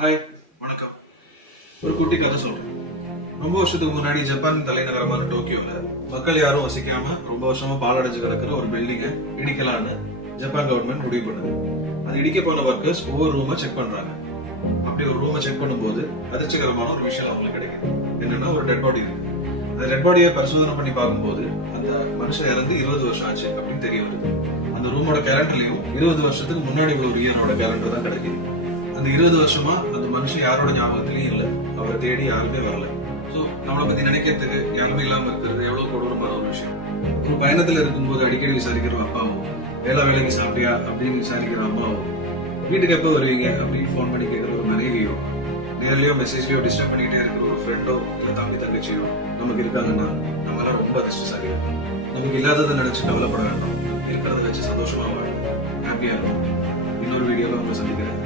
Hi, வணக்கம். ஒரு குட்டி கதை சொல்றேன். ரொம்ப வருஷத்துக்கு முன்னாடி ஜப்பான் தலைநகரமான டோக்கியோல மக்கள் யாரும் வசிக்காம ரொம்ப வருஷமா பாழடைஞ்சு கிடக்குற ஒரு பில்டிங்கை இடிக்கலான்னு ஜப்பான் கவர்மெண்ட் முடிவு பண்ணுது. அது இடிக்க போன ஒர்க்கர்ஸ் ஒவ்வொரு ரூமா செக் பண்றாங்க. அப்படி ஒரு ரூமை செக் பண்ணும்போது அதிர்ச்சிகரமான ஒரு விஷயம் அவங்களுக்கு கிடைக்குது. என்னன்னா, ஒரு டெட் பாடி இருக்கு. அந்த டெட் பாடியை பரிசோதனை பண்ணி பார்க்கும்போது அந்த மனுஷன் இறந்து 20 வருஷம் ஆச்சு அப்படின்னு தெரிய வருது. அந்த ரூமோட கேலண்டர்லயும் 20 வருஷத்துக்கு முன்னாடி உள்ள ஒரு இயரோட கேலண்டர் தான் கிடைக்குது. அந்த 20 வருஷமா அந்த மனுஷன் யாரோட ஞாபகத்திலயும் இல்ல. அவரை தேடி யாருமே வரல. சோ நம்மளை பத்தி நினைக்கிறதுக்கு யாருமே இல்லாம இருக்கிறது எவ்வளவு கொடூரமான ஒரு விஷயம். ஒரு பயணத்துல இருக்கும்போது அடிக்கடி விசாரிக்கிற அப்பாவும், வேலைக்கு சாப்பிட்டியா அப்படின்னு விசாரிக்கிற அம்மாவும், வீட்டுக்கு எப்ப வருவீங்க அப்படின்னு போன் பண்ணி கேட்கிற ஒரு மனைவியோ, நேரிலையோ மெசேஜ்லயோ டிஸ்டர்ப் பண்ணிட்டே இருக்கிற ஒரு ஃப்ரெண்டோ இல்ல தங்கச்சியோ நமக்கு இருக்காங்கன்னா நம்மளால ரொம்ப அதிர்ஷ்டசாலி. நமக்கு இல்லாததை நினைச்சு கவலைப்பட வேண்டாம். இருக்கிறத வச்சு சந்தோஷமா வாழும், ஹாப்பியா இருக்கும். இன்னொரு வீடியோல உங்களை சந்திக்கிறேன்.